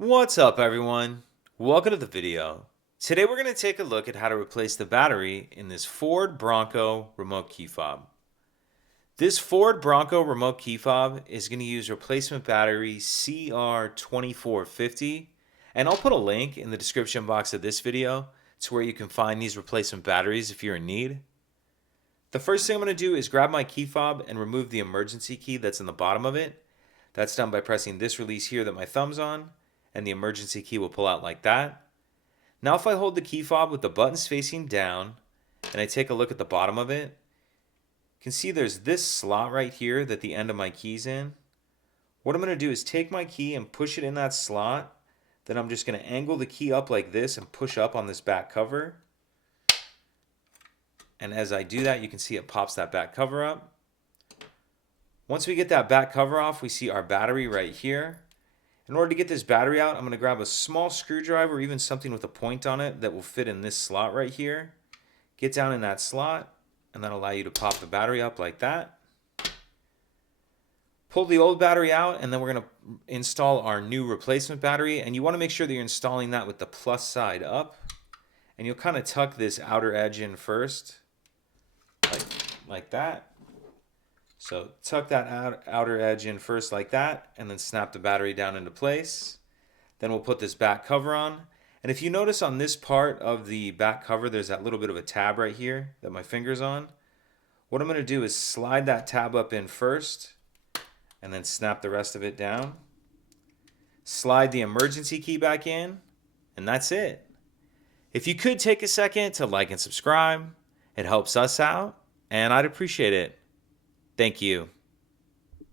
What's up, everyone? Welcome to the video. Today we're going to take a look at how to replace the battery in this Ford Bronco remote key fob. This Ford Bronco remote key fob is going to use replacement battery CR2450, and I'll put a link in the description box of this video to where you can find these replacement batteries if you're in need. The first thing I'm going to do is grab my key fob and remove the emergency key that's in the bottom of it. That's done by pressing this release here that my thumb's on, and the emergency key will pull out like that. Now if I hold the key fob with the buttons facing down and I take a look at the bottom of it, you can see there's this slot right here that the end of my key's in. What I'm going to do is take my key and push it in that slot. Then I'm just going to angle the key up like this and push up on this back cover. And as I do that, you can see it pops that back cover up. Once we get that back cover off, we see our battery right here. In order to get this battery out, I'm going to grab a small screwdriver or even something with a point on it that will fit in this slot right here. Get down in that slot, and that'll allow you to pop the battery up like that. Pull the old battery out, and then we're going to install our new replacement battery. And you want to make sure that you're installing that with the plus side up. And you'll kind of tuck this outer edge in first, like that. So tuck that outer edge in first like that, and then snap the battery down into place. Then we'll put this back cover on. And if you notice on this part of the back cover, there's that little bit of a tab right here that my finger's on. What I'm going to do is slide that tab up in first, and then snap the rest of it down. Slide the emergency key back in, and that's it. If you could take a second to like and subscribe, it helps us out, and I'd appreciate it. Thank you.